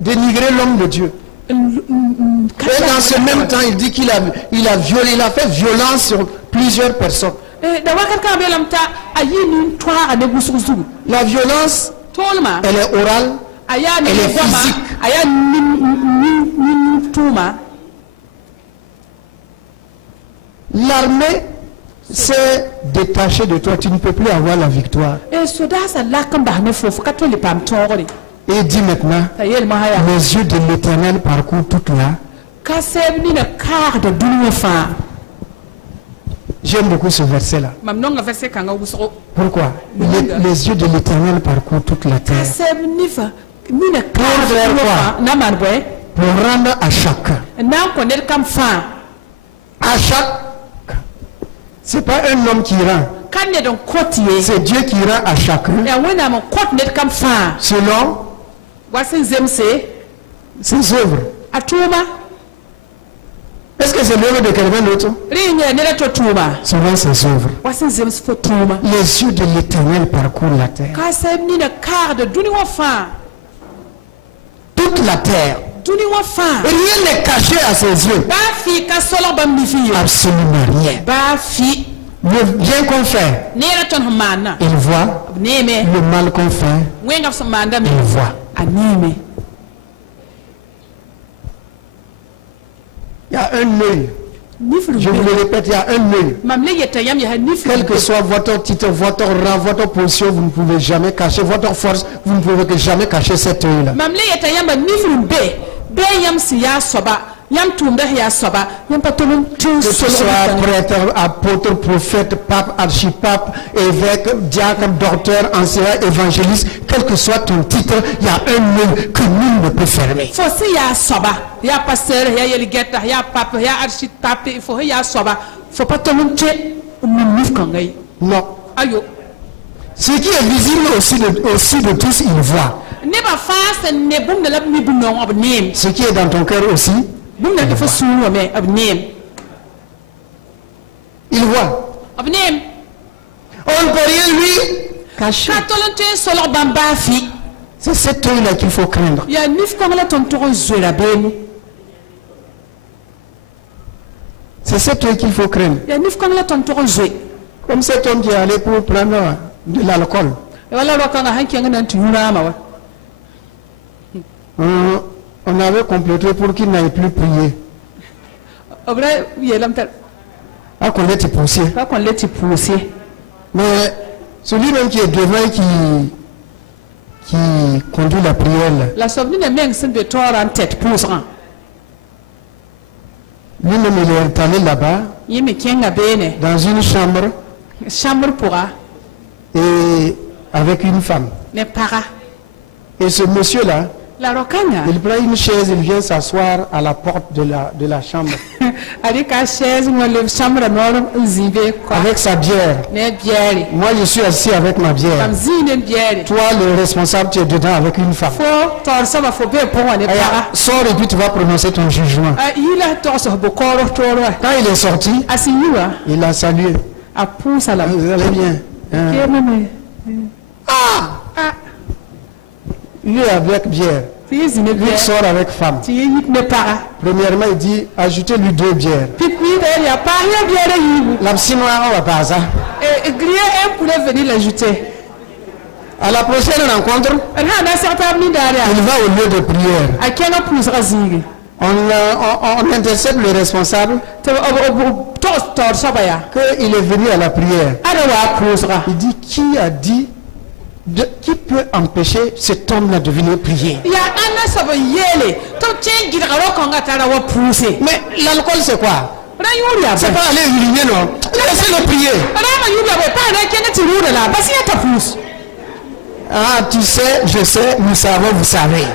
Dénigrer l'homme de Dieu. Et dans ce même temps, il dit qu'il a violé, il a fait violence sur plusieurs personnes. La violence, elle est orale, elle est physique. L'armée s'est détachée de toi, tu ne peux plus avoir la victoire. Et dit maintenant, les yeux de l'Éternel parcourent toute là. J'aime beaucoup ce verset-là. Pourquoi? Les yeux de l'Éternel parcourent toute la terre. Pour faire quoi? Pour rendre à chacun. À chaque. C'est pas un homme qui rend. C'est Dieu qui rend à chacun. Selon ses œuvres. Est-ce que c'est l'œuvre de quelqu'un d'autre? Selon ses œuvres. Les yeux de l'Éternel parcourent la terre. Toute la terre. Rien n'est caché à ses yeux. Absolument rien. Le bien qu'on fait, il voit. Le mal qu'on fait, il voit. Il y a un œil. Je vous le répète, il y a un œil. Quel que soit votre titre, votre rang, votre position, vous ne pouvez jamais cacher votre force, vous ne pouvez jamais cacher cet œil-là. Que ce soit prêtre, apôtre, prophète, pape, archipape, évêque, diacre, docteur, enseignant, évangéliste, quel que soit ton titre, il y a un œil que nul ne peut fermer. Non. Ce qui est visible aussi de tous, il voit. Ce qui est dans ton cœur aussi, il voit. On ne peut rien lui cacher. C'est cet œil-là qu'il faut craindre. C'est cet œil qu'il faut craindre. Comme cet homme qui est allé pour prendre de l'alcool. On avait complété pour qu'il n'aille plus prier. Qu'on l'ait poussé. Mais celui-même qui est devant et qui conduit la prière, lui-même il est allé là-bas, dans une chambre, et avec une femme. Et ce monsieur-là, il prend une chaise, il vient s'asseoir à la porte de la chambre. Avec sa bière. Moi, je suis assis avec ma bière. Toi, le responsable, tu es dedans avec une femme. Sors et puis tu vas prononcer ton jugement. Quand il est sorti, il a salué. Vous allez bien? Lui avec bière. Lui sort avec femme. Premièrement, il dit ajoutez-lui 2 bières. L'absinois, on va pas ça. À la prochaine rencontre, il va au lieu de prière. On intercepte le responsable qu'il est venu à la prière. Il dit qui a dit qui peut empêcher cet homme-là de venir prier? Mais l'alcool c'est quoi? C'est pas aller uriner, non? Laissez-le prier. Ah, tu sais, je sais, nous savons, vous savez.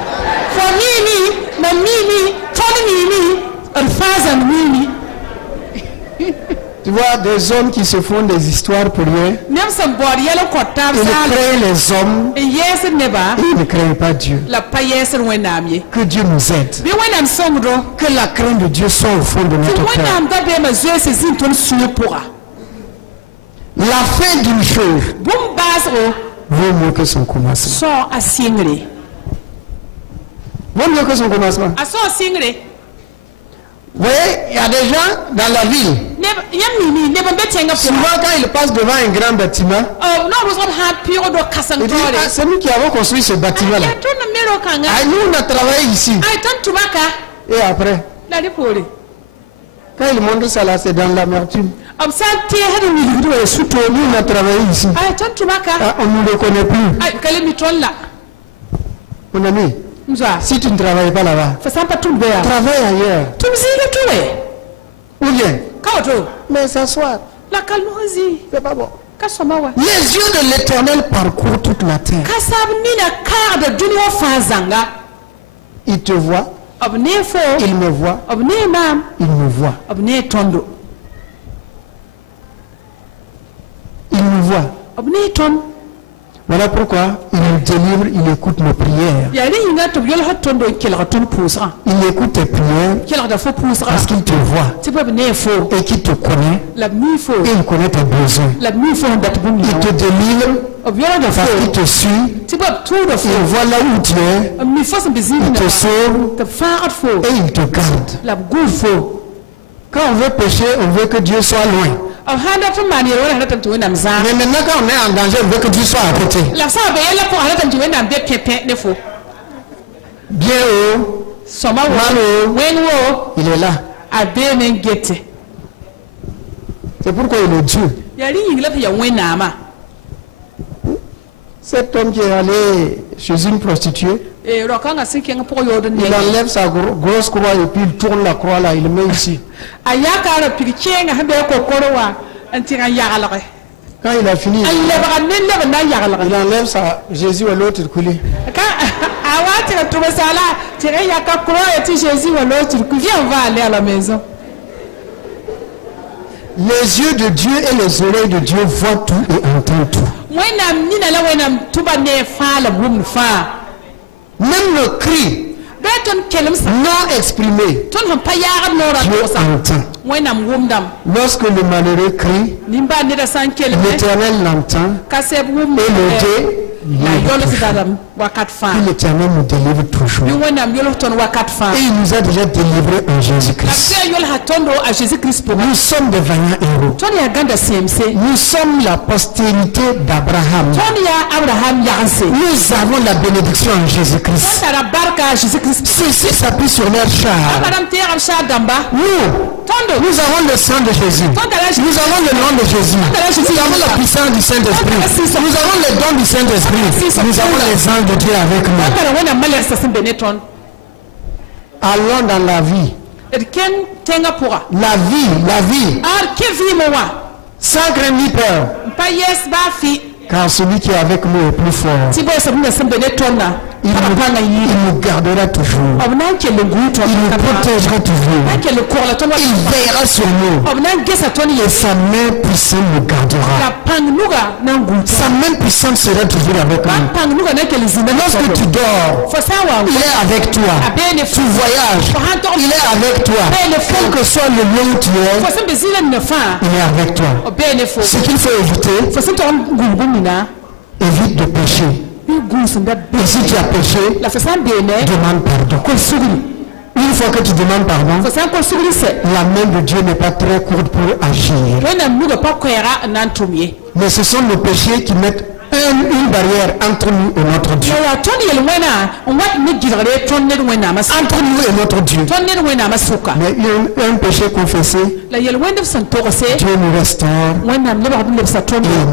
Tu vois, des hommes qui se font des histoires pour rien. Ils créent les hommes et ils ne créent pas Dieu. Que Dieu nous aide. Que la crainte de Dieu soit au fond de notre cœur. La fin d'une chose vaut mieux que son commencement. Vaut mieux que son commencement. Vous voyez, il y a des gens dans la ville. Souvent, quand ils passent devant un grand bâtiment, ils disent, ah, c'est nous qui avons construit ce bâtiment-là. Ah, nous, on a travaillé ici. Et après, quand ils montrent ça là, c'est dans l'amertume. Nous, on a travaillé ici. Ah, on ne le connaît plus. Mon ami, si tu ne travailles pas là-bas, travaille ailleurs. Ou bien, mais s'asseoir. C'est pas bon. Les yeux de l'Éternel parcourent toute la terre. Il te voit. Il me voit. Il me voit. Il me voit. Voilà pourquoi il nous délivre, il écoute nos prières. Il écoute tes prières parce qu'il te voit et qu'il te connaît et il connaît tes besoins. Il te délivre parce qu'il te suit. Il voit là où tu es. Il te sauve et il te garde. Quand on veut pécher, on veut que Dieu soit loin. Mais maintenant quand on est en danger, on veut que Dieu soit à côté. Bien haut, mal haut, il est là. C'est pourquoi il est Dieu. Cet homme qui est allé chez une prostituée, il enlève sa grosse croix et puis il tourne la croix là, il le met ici. Quand il a fini, il enlève sa Jésus à l'autre côté. Viens, on va aller à la maison. Les yeux de Dieu et les oreilles de Dieu voient tout et entendent tout. Même le cri non exprimé, Dieu entend. Lorsque le malheureux crie, l'Éternel l'entend et le Dieu l'Éternel nous délivre toujours. Et il nous a déjà délivrés en Jésus-Christ. Nous sommes des vaillants héros. Nous sommes la postérité d'Abraham. Nous avons la bénédiction en Jésus-Christ. Ceux-ci s'appuient sur leur char. Nous avons le sang de Jésus. Nous avons le nom de Jésus. Nous avons la puissance du Saint-Esprit. Nous avons le don du Saint-Esprit. Nous avons les anges de Dieu avec nous. Allons dans la vie. La vie. Sans crainte ni peur. Car celui qui est avec nous est plus fort. Il nous gardera toujours. Il nous protégera toujours. Il veillera sur nous. Et sa main puissante nous gardera. Sa main puissante sera toujours avec nous. Lorsque tu dors, il est avec toi. Tu voyages, il est avec toi. Quel que soit le lieu où tu es, il est avec toi. Ce qu'il faut éviter, évite de pécher. Et si tu as péché, demande pardon. Une fois que tu demandes pardon, la main de Dieu n'est pas très courte pour agir. Mais ce sont nos péchés qui mettent une barrière entre nous et notre Dieu. Entre nous et notre Dieu. Mais un péché confessé, Dieu nous restaure et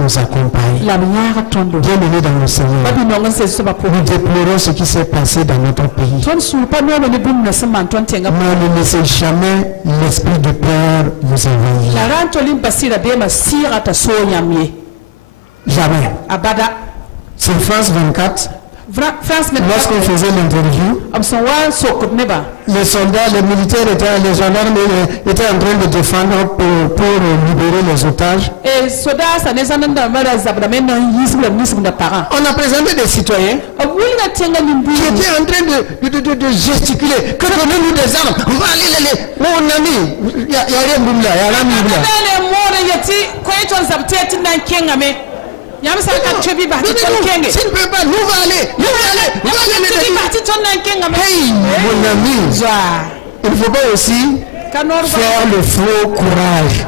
nous accompagne. Bienvenue dans le Seigneur. Nous déplorons ce qui s'est passé dans notre pays. Mais ne laissez jamais l'esprit de peur vous envahir. Jamais. C'est France 24. Lorsqu'on faisait l'interview, les soldats, les militaires, les gendarmes étaient en train de défendre pour libérer les otages. On a présenté des citoyens qui étaient en train de gesticuler. Que donnez-nous des armes. On va aller mon ami, il n'y a rien de là. tu ne peux pas, nous va aller. Hey, mon ami, il ne faut pas aussi faire le faux courage.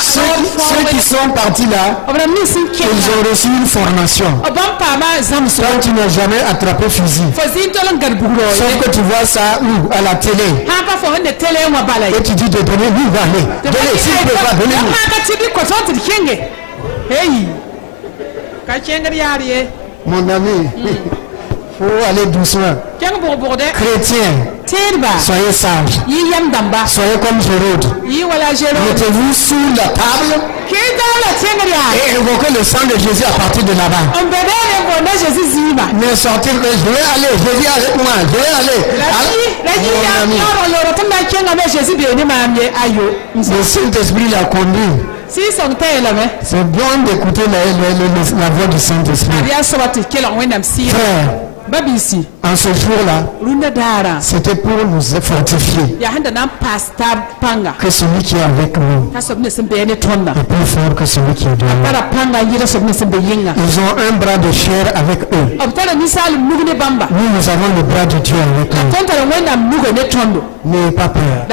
Ceux qui sont partis là, ils ont reçu une formation. Toi, tu n'as jamais attrapé fusil. Sauf que tu vois ça où? À la télé. Et tu dis de donner, lui va aller. Donnez, s'il ne peut pas, donnez-nous. Mon ami, faut aller doucement. Chrétien, soyez sages. Soyez comme Jérôme. Mettez-vous sous la table et évoquez le sang de Jésus à partir de là-bas. Mais sortir que je vais aller, Jésus avec moi, je vais aller. Le Saint-Esprit l'a conduit. C'est bon d'écouter la voix du Saint-Esprit. Frère, en ce jour-là, c'était pour nous fortifier que celui qui est avec nous est plus fort que celui qui est dehors. Ils ont un bras de chair avec eux. Nous avons le bras de Dieu avec nous. N'ayez pas peur.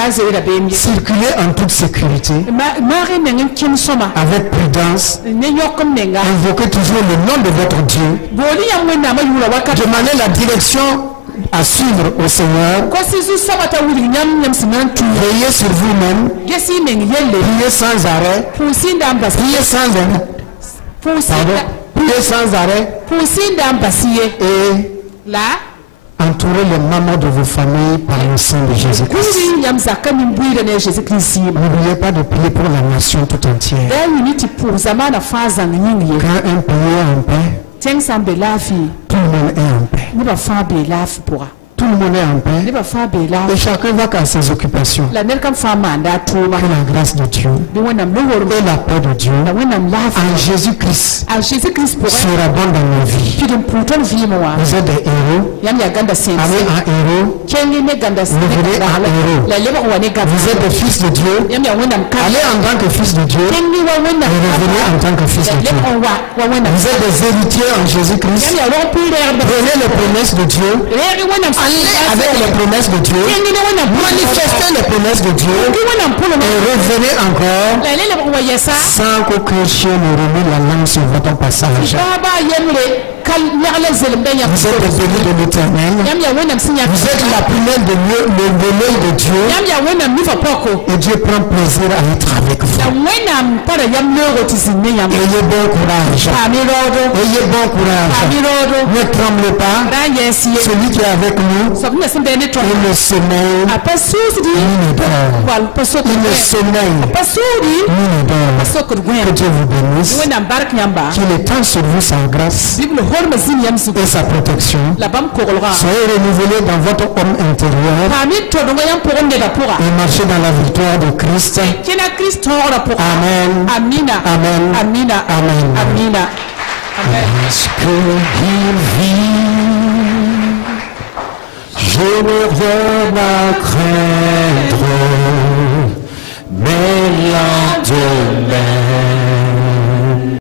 Circulez en toute sécurité, avec prudence. Invoquez toujours le nom de votre Dieu. Demandez la direction à suivre au Seigneur. Veillez sur vous-même. Priez sans arrêt. Priez sans arrêt. Et entourez les mamans de vos familles par le sang de Jésus-Christ. N'oubliez pas de prier pour la nation tout entière. Quand un pays est en paix, tout le monde est en paix. Tout le monde est en paix et chacun va à ses occupations. Que la grâce de Dieu et la paix de Dieu en Jésus-Christ sera bonne dans nos vies. Vous êtes des héros. Allez en héros. Revenez en héros. Vous êtes des fils de Dieu. Allez en tant que fils de Dieu et revenez en tant que fils de Dieu. Vous êtes des héritiers en Jésus-Christ. Prenez les promesses de Dieu. Allez avec les promesses de Dieu, manifestez les promesses de Dieu et revenez encore sans qu'aucun chien ne remue la langue sur votre passage. Vous êtes des bénis de l'Éternel. Vous êtes la prunelle de l'œil de Dieu. Et Dieu prend plaisir à être avec vous. Ayez bon courage. Ayez bon courage. Ne tremblez pas. Celui qui est avec nous, il ne sommeille, il ne dort. Il ne sommeille, il ne dort. Que Dieu vous bénisse. Qu'il étende sur vous sa grâce et sa protection. Soyez renouvelés dans votre homme intérieur et marchez dans la victoire de Christ. Amen. Amen. Amen. Parce qu'il vit, je ne veux pas craindre.